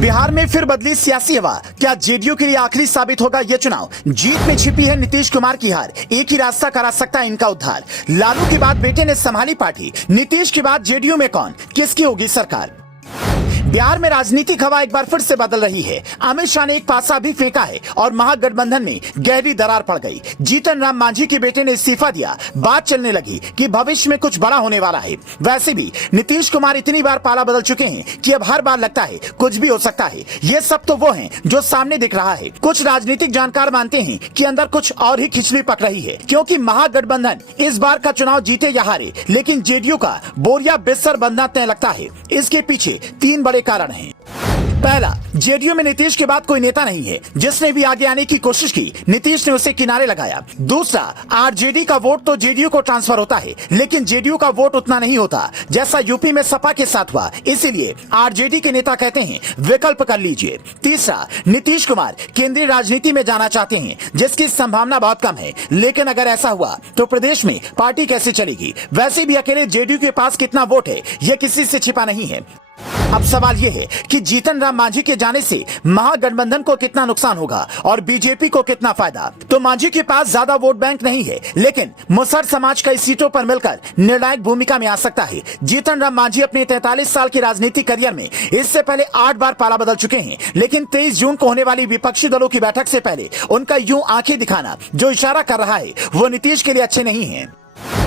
बिहार में फिर बदली सियासी हवा। क्या जेडीयू के लिए आखिरी साबित होगा ये चुनाव? जीत में छिपी है नीतीश कुमार की हार। एक ही रास्ता करा सकता है इनका उद्धार। लालू के बाद बेटे ने संभाली पार्टी, नीतीश के बाद जेडीयू में कौन, किसकी होगी सरकार? बिहार में राजनीतिक हवा एक बार फिर से बदल रही है। अमित शाह ने एक पासा भी फेंका है और महागठबंधन में गहरी दरार पड़ गई। जीतन राम मांझी के बेटे ने इस्तीफा दिया। बात चलने लगी कि भविष्य में कुछ बड़ा होने वाला है। वैसे भी नीतीश कुमार इतनी बार पाला बदल चुके हैं कि अब हर बार लगता है कुछ भी हो सकता है। ये सब तो वो हैं जो सामने दिख रहा है। कुछ राजनीतिक जानकार मानते हैं कि अंदर कुछ और ही खिचड़ी पक रही है, क्योंकि महागठबंधन इस बार का चुनाव जीते या हारे, लेकिन जेडीयू का बोरिया बिस्तर बंधना तय लगता है। इसके पीछे तीन बड़े कारण हैं। पहला, जेडीयू में नीतीश के बाद कोई नेता नहीं है। जिसने भी आगे आने की कोशिश की, नीतीश ने उसे किनारे लगाया। दूसरा, आरजेडी का वोट तो जेडीयू को ट्रांसफर होता है, लेकिन जेडीयू का वोट उतना नहीं होता जैसा यूपी में सपा के साथ हुआ। इसीलिए आरजेडी के नेता कहते हैं विकल्प कर लीजिए। तीसरा, नीतीश कुमार केंद्रीय राजनीति में जाना चाहते हैं, जिसकी संभावना बहुत कम है। लेकिन अगर ऐसा हुआ तो प्रदेश में पार्टी कैसे चलेगी? वैसे भी अकेले जेडीयू के पास कितना वोट है, यह किसी से छिपा नहीं है। अब सवाल यह है कि जीतन राम मांझी के जाने से महागठबंधन को कितना नुकसान होगा और बीजेपी को कितना फायदा। तो मांझी के पास ज्यादा वोट बैंक नहीं है, लेकिन मुसहर समाज कई सीटों पर मिलकर निर्णायक भूमिका में आ सकता है। जीतन राम मांझी अपने 43 साल के राजनीतिक करियर में इससे पहले 8 बार पाला बदल चुके हैं, लेकिन 23 जून को होने वाली विपक्षी दलों की बैठक से पहले उनका यूं आंखें दिखाना जो इशारा कर रहा है वो नीतीश के लिए अच्छे नहीं है।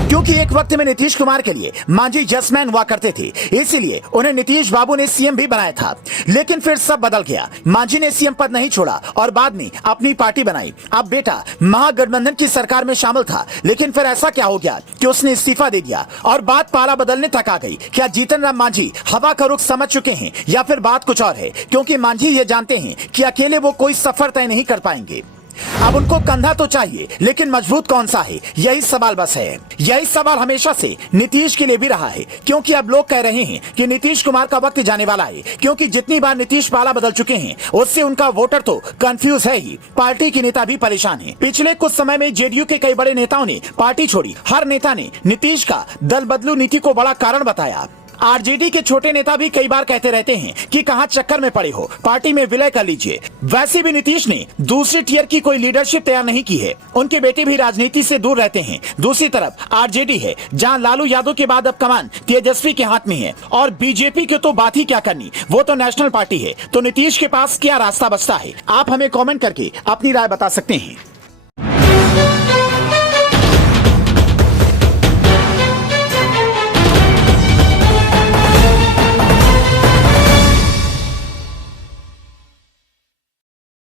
क्योंकि एक वक्त में नीतीश कुमार के लिए मांझी जसमैन हुआ करते थे, इसीलिए उन्हें नीतीश बाबू ने सीएम भी बनाया था। लेकिन फिर सब बदल गया। मांझी ने सीएम पद नहीं छोड़ा और बाद में अपनी पार्टी बनाई। अब बेटा महागठबंधन की सरकार में शामिल था, लेकिन फिर ऐसा क्या हो गया कि उसने इस्तीफा दे दिया और बात पाला बदलने तक आ गई। क्या जीतन राम मांझी हवा का रुख समझ चुके हैं या फिर बात कुछ और है? क्योंकि मांझी ये जानते हैं कि अकेले वो कोई सफर तय नहीं कर पाएंगे। अब उनको कंधा तो चाहिए, लेकिन मजबूत कौन सा है, यही सवाल बस है। यही सवाल हमेशा से नीतीश के लिए भी रहा है, क्योंकि अब लोग कह रहे हैं कि नीतीश कुमार का वक्त जाने वाला है। क्योंकि जितनी बार नीतीश पाला बदल चुके हैं, उससे उनका वोटर तो कंफ्यूज है ही, पार्टी के नेता भी परेशान हैं। पिछले कुछ समय में जेडीयू के कई बड़े नेताओं ने पार्टी छोड़ी। हर नेता ने नीतीश का दल बदलू नीति को बड़ा कारण बताया। आरजेडी के छोटे नेता भी कई बार कहते रहते हैं कि कहां चक्कर में पड़े हो, पार्टी में विलय कर लीजिए। वैसे भी नीतीश ने दूसरी टियर की कोई लीडरशिप तैयार नहीं की है। उनके बेटे भी राजनीति से दूर रहते हैं। दूसरी तरफ आरजेडी है, जहां लालू यादव के बाद अब कमान तेजस्वी के हाथ में है, और बीजेपी की तो बात ही क्या करनी, वो तो नेशनल पार्टी है। तो नीतीश के पास क्या रास्ता बचता है? आप हमें कॉमेंट करके अपनी राय बता सकते हैं।